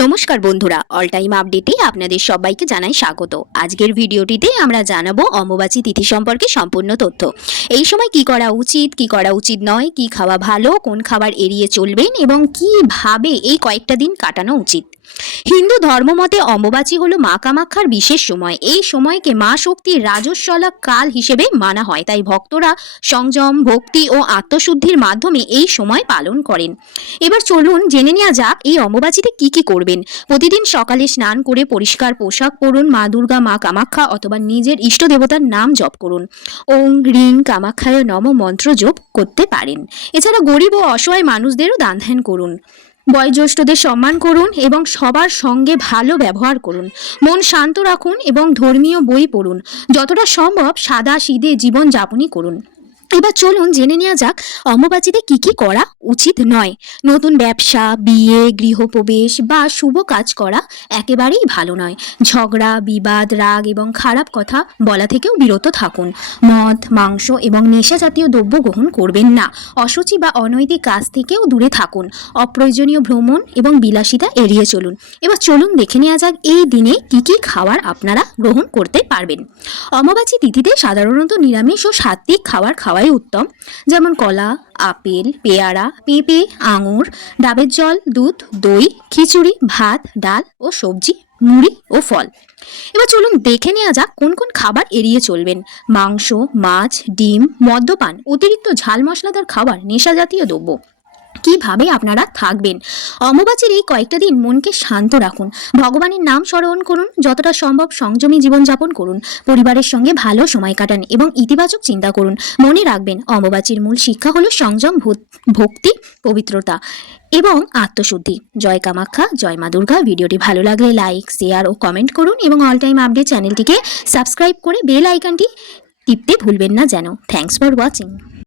নমস্কার বন্ধুরা, all time আপডেটে আপনাদের সবাইকে জানাই স্বাগত। আজকের ভিডিওটিতে আমরা জানাবো অমাবাসী তিথি সম্পর্কে সম্পূর্ণ তথ্য। এই সময় কি করা উচিত, কি করা উচিত নয়, কি খাওয়া ভালো, কোন খাবার এড়িয়ে চলবেন এবং কিভাবে এই কয়েকটা দিন কাটানো উচিত। হিন্দু ধর্মমতে অমাবাসী হলো মা কামাখ্যার বিশেষ সময়। এই সময়কে মা শক্তির রাজস্বলা কাল হিসেবে মানা হয়, তাই ভক্তরা সংযম, ভক্তি ও আত্মশুদ্ধির মাধ্যমে এই সময় পালন করেন। এবার চলুন জেনে নেওয়া যাক এই অমাবাসীতে কি কি করবেন। প্রতিদিন সকালে স্নান করে পরিষ্কার পোশাক পরুন, মা দুর্গা, মা কামাখ্যা অথবা নিজের ইষ্ট দেবতার নাম জপ করুন। ওং হ্রিং কামাখ্যায় নম মন্ত্র জপ করতে পারেন। এছাড়া গরিব ও অসহায় মানুষদেরও দান ধ্যান করুন। বয়োজ্যেষ্ঠদের সম্মান করুন এবং সবার সঙ্গে ভালো ব্যবহার করুন। মন শান্ত রাখুন এবং ধর্মীয় বই পড়ুন। যতটা সম্ভব সাদা সিধে জীবন যাপনই করুন। এবার চলুন জেনে নেওয়া যাক অমাবাসীতে কি কি করা উচিত নয়। নতুন ব্যবসা, বিয়ে, গৃহপ্রবেশ বা শুভ কাজ করা একেবারেই ভালো নয়। ঝগড়া, বিবাদ, রাগ এবং খারাপ কথা বলা থেকেও বিরত থাকুন। মদ, মাংস এবং নেশা জাতীয় দ্রব্য গ্রহণ করবেন না। অশুচি বা অনৈতিক কাজ থেকেও দূরে থাকুন। অপ্রয়োজনীয় ভ্রমণ এবং বিলাসিতা এড়িয়ে চলুন। এবার চলুন দেখে নেওয়া যাক এই দিনে কি কি খাবার আপনারা গ্রহণ করতে পারবেন। অমাবাসী তিথিতে সাধারণত নিরামিষ ও সাত্ত্বিক খাবার খাওয়াই উত্তম, যেমন কলা, আপেল, পেয়ারা, পেঁপে, আঙুর, ডাবের জল, দুধ, দই, খিচুড়ি, ভাত, ডাল ও সবজি, মুড়ি ও ফল। এবার চলুন দেখে নেওয়া যাক কোন কোন খাবার এড়িয়ে চলবেন। মাংস, মাছ, ডিম, মদ্যপান, অতিরিক্ত ঝাল মশলাদার খাবার, নেশা জাতীয় দ্রব্য। কিভাবে আপনারা থাকবেন। অমাবাসীর এই কয়েকটা দিন মনকে শান্ত রাখুন। ভগবানের নাম স্মরণ করুন। যতটা সম্ভব সংযমী জীবনযাপন করুন। পরিবারের সঙ্গে ভালো সময় কাটান এবং ইতিবাচক চিন্তা করুন। মনে রাখবেন, অমাবাসীর মূল শিক্ষা হলো সংযম, ভক্তি, পবিত্রতা এবং আত্মশুদ্ধি। জয় কামাখ্যা, জয় মা দুর্গা। ভিডিওটি ভালো লাগলে লাইক, শেয়ার ও কমেন্ট করুন এবং অল টাইম আপডেট চ্যানেলটিকে সাবস্ক্রাইব করে বেল আইকনটি টিপতে ভুলবেন না যেন। Thanks for watching.